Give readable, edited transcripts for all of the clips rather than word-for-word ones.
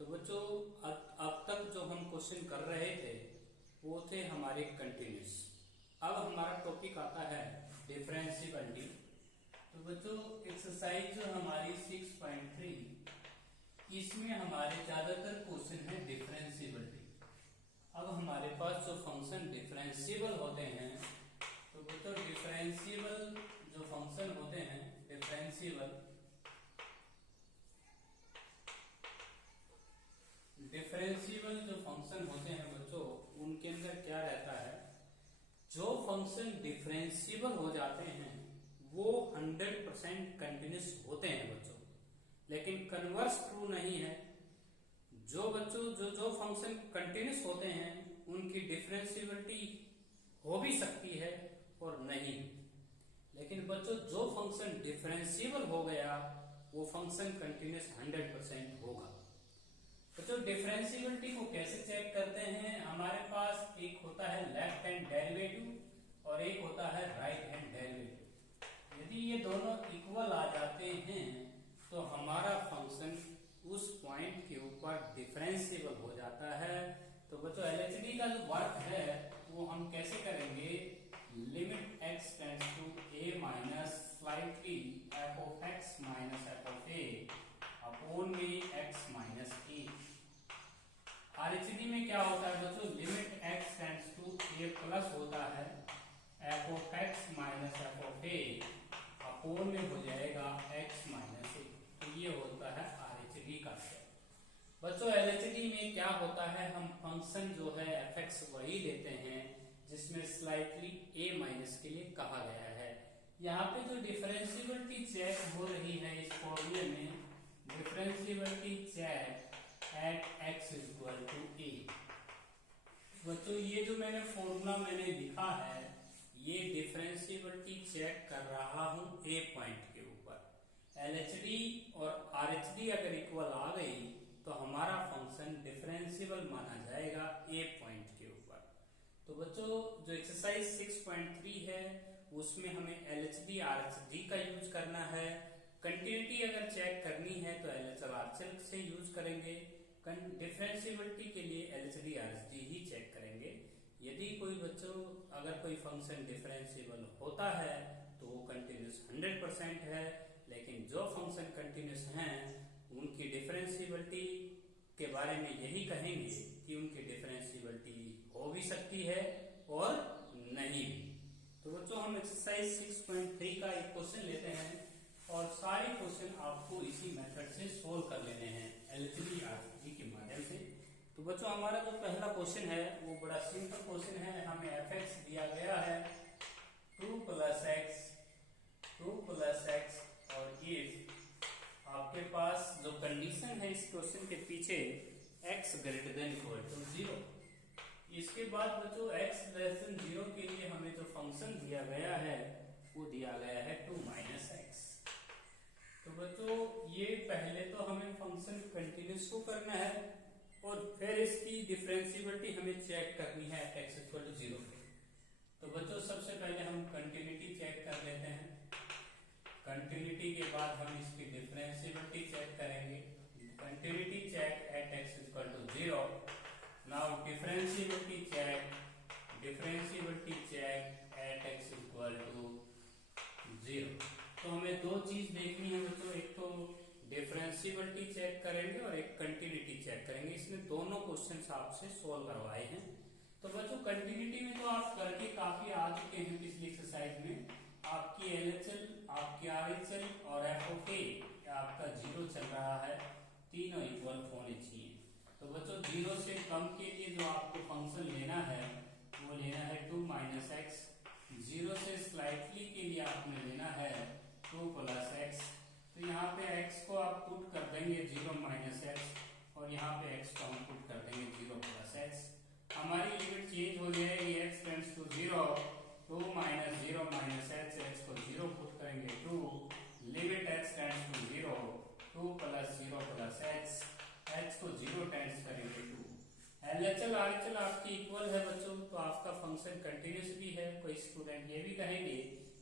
तो बच्चों अब तक जो हम क्वेश्चन कर रहे थे वो थे हमारे कंटिन्यूस। अब हमारा टॉपिक आता है डिफरेंशियबिलिटी। तो बच्चों एक्सरसाइज जो हमारी 6.3 इसमें हमारे ज्यादातर क्वेश्चन है डिफरेंशियबिलिटी। अब हमारे पास जो फंक्शन डिफरेंशिएबल होते हैं तो बच्चों डिफरेंशिएबल जो फंक्शन होते हैं डिफरेंशिएबल जो फंक्शन होते हैं बच्चों उनके अंदर क्या रहता है, जो फंक्शन डिफरेंशिएबल हो जाते हैं वो 100% कंटिन्यूस होते हैं बच्चों, लेकिन कन्वर्स ट्रू नहीं है। जो बच्चों जो फंक्शन कंटिन्यूस होते हैं उनकी डिफरेंशिएबिलिटी हो भी सकती है और नहीं, लेकिन बच्चों जो फंक्शन डिफरेंशिएबल हो गया वो फंक्शन कंटिन्यूस 100% होगा। बच्चों डिफरेंशिएबिलिटी को कैसे चेक करते हैं, हमारे पास एक होता है लेफ्ट हैंड डेरिवेटिव और एक होता है राइट हैंड डेरिवेटिव। यदि ये दोनों इक्वल आ जाते हैं तो हमारा फंक्शन उस पॉइंट के ऊपर डिफरेंशिएबल हो जाता है। तो बच्चों एलएचडी का जो वर्क है वो हम कैसे करेंगे, limit x tends to a minus slightly f of x minus f of a upon में x माइनस a। आरएचडी में क्या होता है बच्चों, limit x tends to a plus होता है f of x minus f of a upon में हो जाएगा x माइनस a। तो ये होता है आरएचडी का स्टेप। बच्चों एलएचडी में क्या होता है, हम फंक्शन जो है fx वही लेते हैं जिसमें स्लाइटली a माइनस के लिए कहा गया है। यहाँ पे जो डिफरेंशिएबिलिटी चेक हो रही है इस फॉर्मूले में, differentiability check at x equal to a। बच्चों ये जो फॉर्मूला मैंने लिखा है ये डिफरेंशिएबिलिटी चेक कर रहा हूं a पॉइंट के ऊपर। एलएचडी और आरएचडी अगर इक्वल आ गई तो हमारा फंक्शन डिफरेंशिएबल माना जाएगा a पॉइंट के ऊपर। तो बच्चों जो एक्सरसाइज 6.3 है उसमें हमें एलएचडी आरएचडी का यूज करना है। कंटिन्यूटी अगर चेक करनी है तो एलएचएल आरएचएल से यूज करेंगे, डिफरेंशिएबिलिटी के लिए एलएचडी आरएचडी ही चेक करेंगे। यदि कोई बच्चों अगर कोई फंक्शन डिफरेंशिएबल होता है तो वो कंटिन्यूस 100% है, लेकिन जो फंक्शन कंटिन्यूस हैं उनकी डिफरेंशिएबिलिटी के बारे में यही कहेंगे कि उनकी डिफरेंशिएबिलिटी हो भी सकती है और नहीं भी। तो बच्चों हम एक्सरसाइज 6.3 का एक क्वेश्चन लेते हैं और सारे क्वेश्चन आपको इसी मेथड से सोल्व कर लेने हैं एलएचडी आरएचडी के माध्यम से। तो बच्चों हमारा जो पहला क्वेश्चन है वो बड़ा सिंपल क्वेश्चन है। हमें fx दिया गया है 2 प्लस x और इफ आपके पास जो कंडीशन है इस क्वेश्चन के पीछे x greater than equal to 0। इसके बाद बच्चों x लेस देन 0 के लिए हमें जो फंक्शन दिया गया है वो दिया गया है 2 माइनस x। तो बच्चों ये पहले तो हमें फंक्शन कंटिन्यूस को करना है और फिर इसकी डिफरेंशिएबिलिटी हमें चेक करनी है x इक्वल टू 0 पे। तो बच्चों सबसे पहले हम कंटिन्यूटी चेक कर लेते हैं। कंटिन्यूटी के बाद हम इसकी डिफरेंशिएबिलिटी चेक करेंगे। Continuity check at x equal to 0। Now differentiability check at x equal to 0। तो हमें दो चीज देखनी है बच्चों, एक तो डिफरेंशिएबिलिटी चेक करेंगे और एक कंटिन्यूटी चेक करेंगे। इसमें दोनों क्वेश्चंस आपसे सोल्व करवाए हैं। तो बच्चों कंटिन्यूटी में तो आप करके काफी आ चुके हैं पिछली एक्सरसाइज में। आपकी एलएचएल, आपकी आरएचएल और एफ ऑफ ए आपका 0 चल रहा है, तीनों इक्वल होने चाहिए। तो बच्चों 0 से कम के लिए जो आपको फंक्शन लेना है वो लेना है 2 माइनस एक्स। 0 से स्लाइटली के लिए आपने लेना है 2 प्लस एक्स। तो यहाँ पे x को आप पुट कर देंगे 0 माइनस एक्स और यहाँ पे x को हम पुट कर देंगे 0 प्लस एक्स। हमारी लिमिट चेंज हो जाएगी, x tends to 0, 2 minus 0 minus x को 0 पुट करेंगे 2, limit x tends to 0, 2 plus 0 plus x को 0 टेंड्स करेंगे 2। एलएचएल आरएचएल आपकी इक्वल है बच्चों, तो आपका फंक्शन कंटिन्यूस भी है। कोई स्टूडेंट ये भी कहेंगे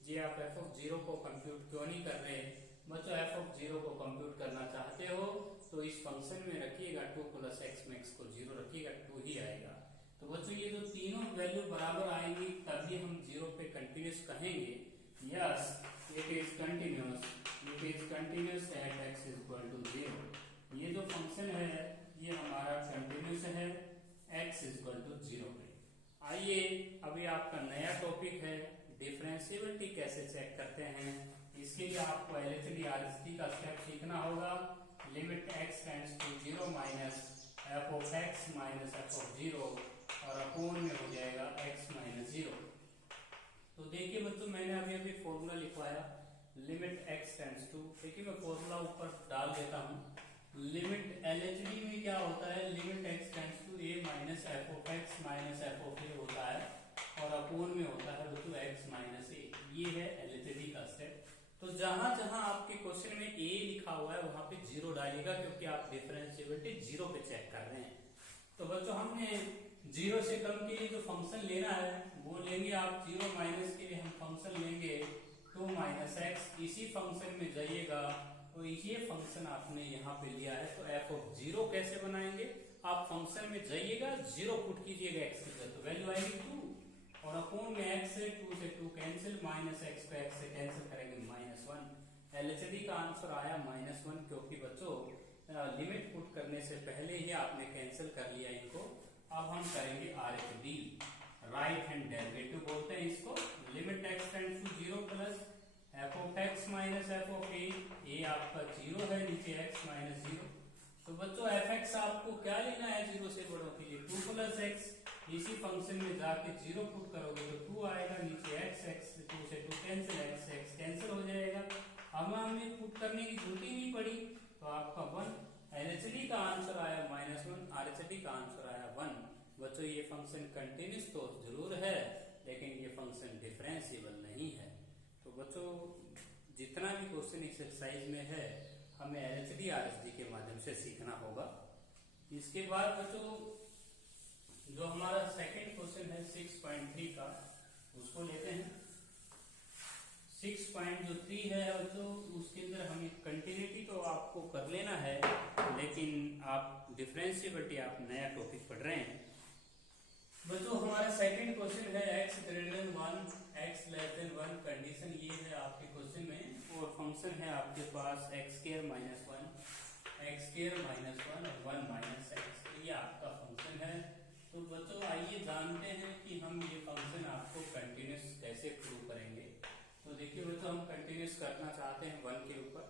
जी आप f of 0 को कंप्यूट क्यों नहीं कर रहे, बच्चों एफ ऑफ 0 को कंप्यूट करना चाहते हो तो इस फंक्शन में रखिएगा 2 प्लस एक्स मैक्स को 0 रखिएगा, 2 ही आएगा। तो बच्चों ये जो तीनों वैल्यू बराबर आएंगी तभी हम 0 पे कंटिन्यूस कहेंगे। Yes it is continuous at x equal to 0। ये जो फंक्शन है ये हमारा कंटिन्यूस है एक्स इक्वल टू 0 पे। आइए अभी आपका नया टॉपिक है डिफरेंशिएबिलिटी कैसे चेक करते हैं। इसके लिए आपको एलएचडी आरएचडी का स्टेप सीखना होगा। Limit x tends to 0 minus f of x minus f of 0 और अपोन में हो जाएगा x माइनस 0। तो देखिए बच्चों मैंने अभी फॉर्मूला लिखवाया लिमिट x टेंड्स टू, देखिए मैं फॉर्मूला ऊपर डाल देता हूँ। लिमिट एलएचडी में क्या होता है, limit x tends to a minus f of x minus f of a होता है और अपोन में होता है बच्चों x माइनस a। ये है एलएचडी का स्टेप। तो जहां जहां आपके क्वेश्चन में a लिखा हुआ है वहां पे 0 डालिएगा क्योंकि आप डिफरेंशिएबिलिटी 0 पे चेक कर रहे हैं। तो बच्चों हमने 0 से कम के लिए जो फंक्शन लेना है वो लेंगे आप। 0 माइनस के लिए हम फंक्शन लेंगे 2 माइनस एक्स। इसी फंक्शन में जाइएगा तो ये फंक्शन आपने यहाँ पे लिया है तो एफ ऑफ 0 कैसे बनाएंगे, आप फंक्शन में जाइएगा 0 पुट कीजिएगा एक्स की जगह तो वैल्यू आएगी 2 और अपोन में एक्स से 2 से 2 कैंसिल, माइनस एक्स को एक्स से कैंसिल करेंगे -1। एलएचडी का आंसर आया -1 क्योंकि बच्चों लिमिट पुट करने से पहले ही आपने कैंसिल कर लिया इनको। अब हम करेंगे आरएचडी, राइट हैंड डेरिवेटिव बोलते हैं इसको। Limit x tends to 0 plus f of x minus f of a आपका 0 है, नीचे एक्स माइनस 0। तो बच्चों एफ एक्स आपको क्या लेना है 0 से बड़ों के लिए 2 प्लस एक्स। इसी फंक्शन में जाके 0 पुट करोगे तो 2 आएगा, नीचे एक्स, एक्स 2 से 2 कैंसिल, एक्स एक्स कैंसिल हो जाएगा। हमें पुट करने की जरूरत ही नहीं पड़ी तो आपका 1। एलएचडी का आंसर आया -1, आरएचडी का आंसर आया 1। बच्चों ये फंक्शन कंटिन्यूस तो जरूर है लेकिन ये फंक्शन डिफरेंशिएबल नहीं है। तो बच्चों जितना भी क्वेश्चन इस एक्सरसाइज में है हमें एलएचडी आरएचडी के माध्यम से सीखना होगा। इसके बाद बच्चों जो हमारा सेकंड क्वेश्चन है 6.3 का उसको लेते हैं। 6.3 है बच्चों उसके अंदर हमें कंटिन्यूटी तो आपको कर लेना है लेकिन आप डिफरेंशिएबिलिटी आप नया टॉपिक पढ़ रहे हैं। बच्चों हमारा सेकंड क्वेश्चन है x greater then 1 x less than 1 condition ये है आपके क्वेश्चन में और फंक्शन है आपके पास x स्क्वायर माइनस 1 और 1 माइनस x। ये आपका फंक्शन है। तो बच्चों आइए जानते हैं कि हम ये फंक्शन आपको कंटिन्यूस कैसे प्रूव करेंगे। तो देखिए बच्चों हम कंटिन्यूस करना चाहते हैं 1 के ऊपर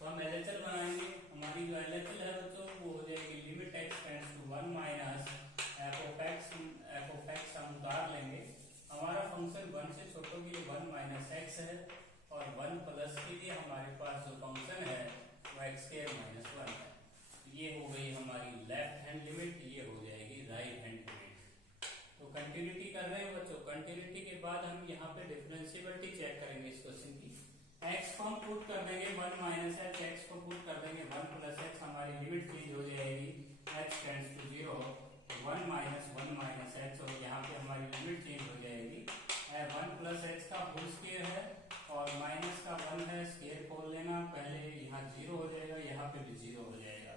तो हम एलएचएल बनाएंगे। हमारी जो एलएचएल है बच्चों वो हो जाएगी limit x tends to 1 minus f of x हम उतार लेंगे। हमारा फंक्शन 1 से छोटों के लिए 1 माइनस एक्स है और 1 प्लस के लिए हमारे पास जो फंक्शन है वो एक्स स्क्वायर माइनस 1 है। ये हो गई हमारी लेफ्ट हैंड लिमिट, ये हो जाएगी राइट हैंड लिमिट। तो कंटिन्यूटी कर रहे हैं बच्चों। कंटिन्यूटी के बाद हम यहाँ पे डिफरेंशिएबिलिटी चेक करेंगे इस क्वेश्चन की। एक्स को हम पुट कर देंगे 1 माइनस एक्स, एक्स को पुट कर देंगे 1 प्लस एक्स, हमारी लिमिट चेंज हो जाएगी x tends to 0 1 minus x और यहाँ पे हमारी लिमिट चेंज हो जाएगी 1 प्लस एक्स का होल स्क्वायर है और माइनस का 1 है, स्क्वायर खोल लेना, पहले यहाँ 0 हो जाएगा, यहाँ पे भी 0 हो जाएगा।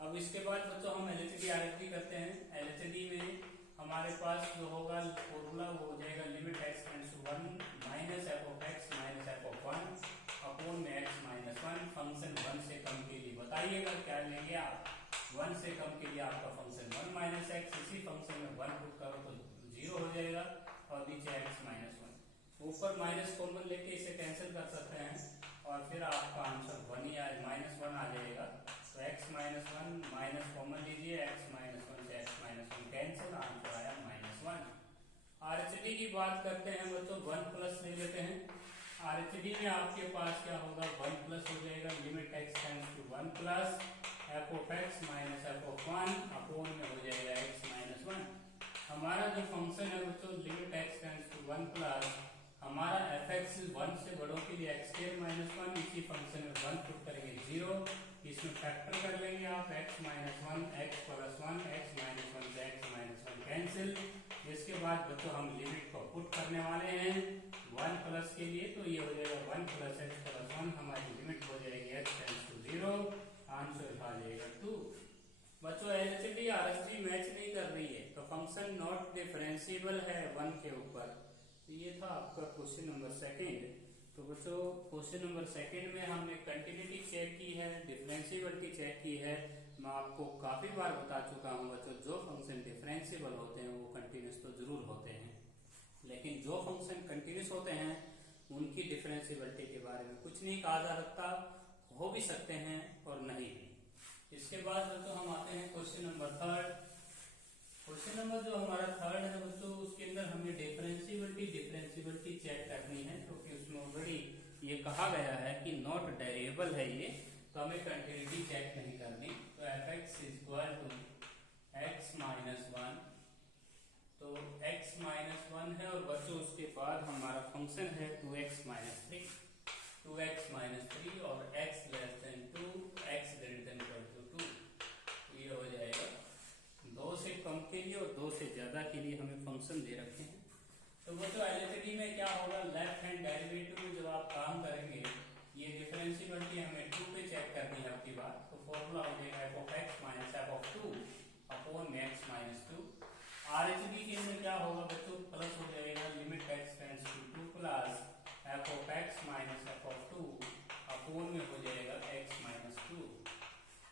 अब इसके बाद बच्चों हम एलएचडी आरएचडी करते हैं। एलएचडी में हमारे पास जो होगा फॉर्मूला वो हो जाएगा limit x tends to 1 minus f of x minus f of 1 upon में एक्स माइनस 1। फंक्शन 1 से कम के लिए बताइएगा क्या लेंगे आप। 1 से कम के लिए आपका फंक्शन 1 माइनस एक्स, इसी फंक्शन में 1 पुट करो तो 0 हो जाएगा और नीचे एक्स माइनस 1। ऊपर माइनस कॉमन लेके इसे कैंसिल कर सकते हैं और फिर आपका आंसर 1 ही -1 आ जाएगा। तो एक्स माइनस 1 माइनस कॉमन लीजिए, एक्स माइनस 1 से एक्स माइनस 1 कैंसिल, आंसर आया -1। आरएचडी की बात करते हैं बच्चों 1 प्लस ले लेते हैं। आरएचडी में आपके पास क्या होगा 1 प्लस हो जाएगा limit x tends to 1 plus f of x minus f of 1 upon में हो जाएगा एक्स माइनस 1। हमारा जो फंक्शन है बच्चों limit x tends to 1 plus हमारा एफ एक्स 1 से बड़ों के लिए एक्स स्क्वायर माइनस 1, इसी फंक्शन में 1 पुट करेंगे 0, इसमें फैक्टर कर लेंगे आप x minus 1 x plus 1 x minus 1 से एक्स माइनस 1 कैंसिल। इसके बाद बच्चों हम लिमिट को पुट करने वाले हैं वन प्लस के लिए तो ये हो जाएगा 1 + x + 1, हमारी लिमिट हो जाएगी x टेंड्स टू 0, आंसर आ जाएगा 2। बच्चों एलएचडी आरएचडी मैच नहीं कर रही है तो फंक्शन नॉट डिफरेंशिएबल है 1 के ऊपर। तो ये था आपका क्वेश्चन नंबर सेकंड। तो बच्चों क्वेश्चन नंबर सेकंड में हमने कंटिन्यूटी चेक की है, डिफरेंशिएबिलिटी चेक की है। मैं आपको काफी बार बता चुका हूँ बच्चों, जो फंक्शन डिफरेंशिएबल होते हैं वो कंटिन्यूस तो जरूर होते हैं, लेकिन जो फंक्शन कंटिन्यूस होते हैं उनकी डिफरेंशिएबिलिटी के बारे में कुछ नहीं कहा जा सकता, हो भी सकते हैं और नहीं भी। इसके बाद बच्चों हम आते हैं question number third. Question number जो हमारा थर्ड है बच्चों, उसके अंदर हमें डिफरेंशिएबिलिटी चेक करनी है, क्योंकि उसमें ऑलरेडी ये कहा गया है कि नॉट वेरिएबल है ये, तो हमें कंटिन्यूटी चेक नहीं करनी। तो f(x) = x - 1, तो x - 1 है और बच्चों उसके बाद हमारा फंक्शन है 2x - 3, 2x - 3 और x <2, x > 2। ये हो जाएगा 2 से कम के लिए और 2 से ज्यादा के लिए हमें फंक्शन दे रखे हैं। तो बच्चों एलएचडी में क्या होगा, लेफ्ट हैंड डेरिवेटिव में जब आप काम करेंगे, ये डिफरेंशिएबिलिटी हमें 2 पे चेक करनी है आपकी बात, तो फॉर्मूला हो जाएगा f(x - f(2) / x - 2। आरएचडी के अंदर क्या होगा बच्चों, प्लस हो जाएगा limit x tends to 2 plus f(x - f(2) upon में हो जाएगा x - 2।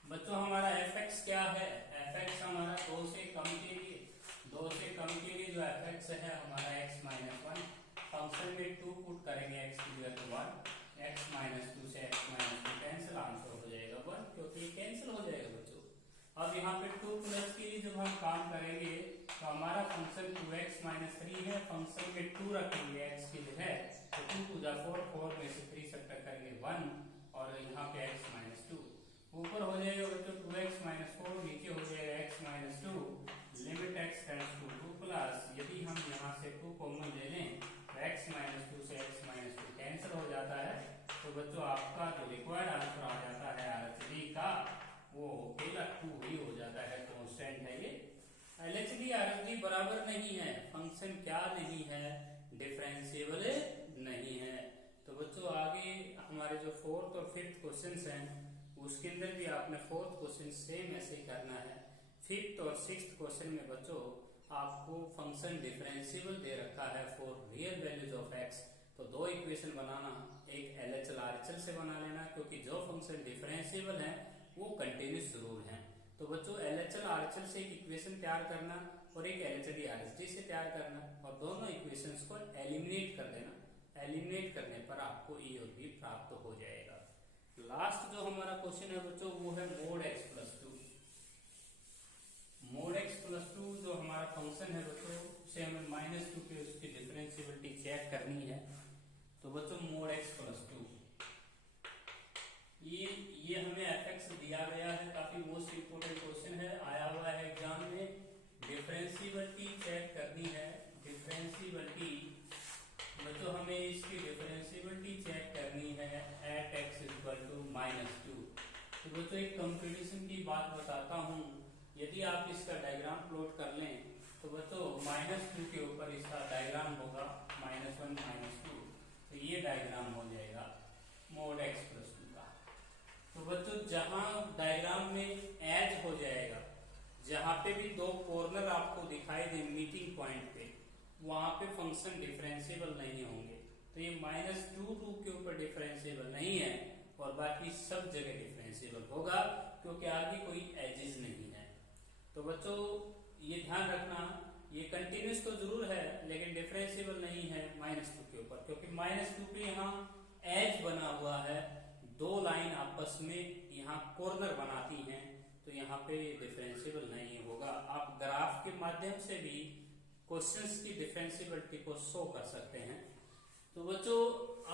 बच्चों हमारा fx क्या है, fx हमारा 2 से कम के लिए, 2 से कम के लिए जो fx है हमारा x - 1, फंक्शन में 2 पुट करेंगे x की जगह तो 1, x - 2 से x - 2 कैंसिल, आंसर हो जाएगा 1, क्योंकि ये कैंसिल हो जाएगा बच्चों। अब यहाँ पे 2 प्लस के लिए जब हम काम करेंगे तो हमारा फंक्शन 2x - 3 है, फंक्शन में 2 रखेंगे x की जगह, तो 2 to the 4, 4 में से 3 सब्ट्रैक्ट करेंगे 1 और यहाँ पे x - 2 ऊपर हो जाएगा बच्चों 2x - 4, नीचे हो जाएगा x - 2, limit x tends to 2 plus, यदि हम यहाँ से 2 कॉमन ले लें तो x - 2 से x - 2 कैंसिल हो जाता है। तो बच्चों आपका जो रिक्वायर्ड आंसर आ जाता है आरएचडी का, वो होगा 2 ही हो जाता है, कांस्टेंट है ये। एलएचडी आरएचडी बराबर नहीं है, फंक्शन क्या नहीं है, डिफरेंशिएबल नहीं है। तो बच्चों आगे हमारे जो फोर्थ और फिफ्थ क्वेश्चंस हैं उसके अंदर भी आपने फोर्थ क्वेश्चन सेम ऐसे ही करना है। फिफ्थ और सिक्स्थ क्वेश्चन में बच्चों आपको फंक्शन डिफरेंशिएबल दे रखा है for real values of x, तो 2 इक्वेशन बनाना, एक LHL RHL से बना लेना, क्योंकि जो फंक्शन डिफरेंशिएबल है वो कंटिन्यूस जरूर है। तो बच्चों LHL RHL से एक इक्वेशन तैयार करना और एक LHD RHD से तैयार करना और दोनों इक्वेशंस को एलिमिनेट कर देना, एलिमिनेट करने पर आपको E और B प्राप्त हो जाएगा। लास्ट जो हमारा क्वेश्चन है बच्चों वो है mod x + 2। mod x + 2 जो हमारा फंक्शन है बच्चों, उसे हमें -2 पे उसकी डिफरेंशिएबिलिटी चेक करनी है। तो बच्चों mod x + 2, ये हमें fx दिया गया है, काफी मोस्ट इंपोर्टेंट क्वेश्चन है, आया हुआ है एग्जाम में। डिफरेंशिएबिलिटी चेक करनी है, डिफरेंशिएबिलिटी बच्चों हमें इसकी डिफरेंशिएबिलिटी चेक करनी है एट x = -2। तो बच्चों एक कंपटीशन की बात बताता हूँ, यदि आप इसका डायग्राम प्लॉट कर लें तो बच्चों -2 के ऊपर इसका डायग्राम होगा -1 -2, तो ये डायग्राम हो जाएगा mod x + 2 का। तो बच्चों जहां डायग्राम में एज हो जाएगा, जहां पे भी 2 कॉर्नर आपको दिखाई दे मीटिंग पॉइंट पे, वहां पे फंक्शन डिफरेंशिएबल नहीं होंगे। तो ये -2 के ऊपर डिफरेंशिएबल नहीं है और बाकी सब जगह डिफरेंशिएबल होगा, क्योंकि आगे कोई एजेस नहीं है। तो बच्चों ये ध्यान रखना, ये कंटिन्यूस तो जरूर है लेकिन डिफरेंशिएबल नहीं है -2 के ऊपर, क्योंकि -2 पे यहाँ एज बना हुआ है, 2 लाइन आपस में यहाँ कॉर्नर बनाती हैं, तो यहाँ पे डिफरेंशिएबल नहीं होगा। आप ग्राफ के माध्यम से भी क्वेश्चंस की डिफरेंशिएबिलिटी को शो कर सकते हैं। तो बच्चों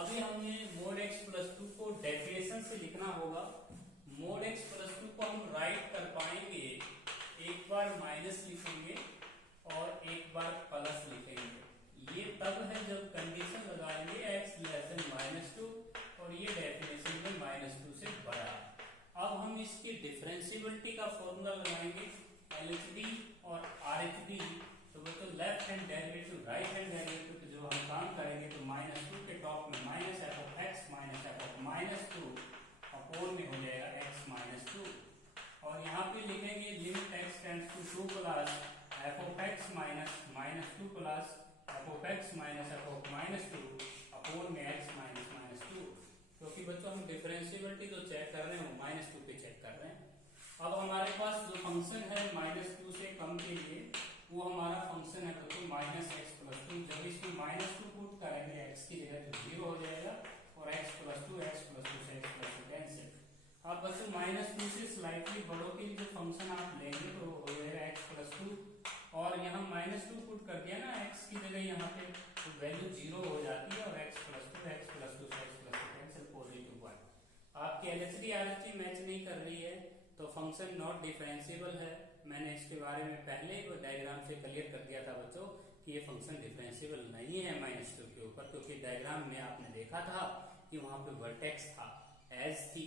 अभी हमें mod x + 2 को डेफिनेशन से लिखना होगा। mod x + 2 को हम राइट कर पाएंगे, एक बार माइनस लिखेंगे और एक बार प्लस लिखेंगे। ये तब है जब कंडीशन लगाएंगे x <- 2 और ये डेफिनेशन में -2 से बड़ा। अब हम इसकी डिफरेंशिएबिलिटी का फॉर्मूला लगाएंगे LHD और RHD। तो बच्चों left hand derivative right hand derivative जो हम काम करेंगे तो माइनस टू के टॉप में minus f of x minus f of minus two upon में हो जाएगा एक्स माइनस टू, और यहाँ पे लिखेंगे limit x tends to two plus f of x minus minus two plus f of x minus f of minus two upon में x minus minus two. क्योंकि बच्चों हम डिफरेंशिएबिलिटी जो चेक कर रहे हैं वो माइनस टू पे चेक कर रहे हैं। अब हमारे पास जो फंक्शन है माइनस टू से कम के लिए वो हमारा फंक्शन है बच्चों माइनस एक्स प्लस टू। जब इसमें माइनस टू पुट करेंगे एक्स की जगह तो जीरो हो जाएगा और एक्स प्लस टू से एक्स प्लस टू कैंसिल। अब बच्चों माइनस टू से स्लाइटली बड़ों के लिए जो फंक्शन आप लेंगे तो हो जाएगा एक्स प्लस टू, और यहाँ माइनस टू पुट कर दिया ना एक्स की जगह यहाँ पे तो वैल्यू जीरो हो जाती है और एक्स प्लस टू से x plus two cancel positive one. आपकी एलएचडी आरएचडी मैच नहीं कर रही है तो फंक्शन नॉट डिफरेंशिएबल है। मैंने इसके बारे में पहले ही वो डायग्राम से क्लियर कर दिया था बच्चों कि ये फंक्शन डिफरेंशिएबल नहीं है माइनस टू के ऊपर, क्योंकि डायग्राम में आपने देखा था कि वहां पे वर्टेक्स था एज थी।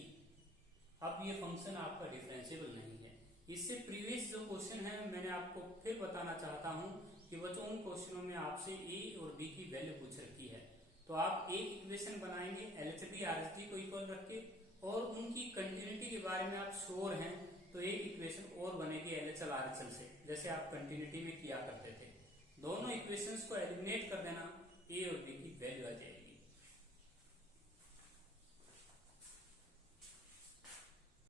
अब ये फंक्शन आपका डिफरेंशिएबल नहीं है। इससे प्रीवियस जो क्वेश्चन है मैंने आपको फिर बताना चाहता हूं कि बच्चों उन क्वेश्चनों में आपसे ए और बी की वैल्यू पूछ रखी है तो आप एक इक्वेशन बनाएंगे एलएचडी आरएचडी को इक्वल रख के, और उनकी कंटिन्यूटी के बारे में आप श्योर हैं तो एक इक्वेशन और बनेगी एलएचएल आरएचएल से, जैसे आप कंटिन्यूटी में किया करते थे। दोनों इक्वेशंस को एलिमिनेट कर देना, ए और बी की वैल्यू आ जाएगी।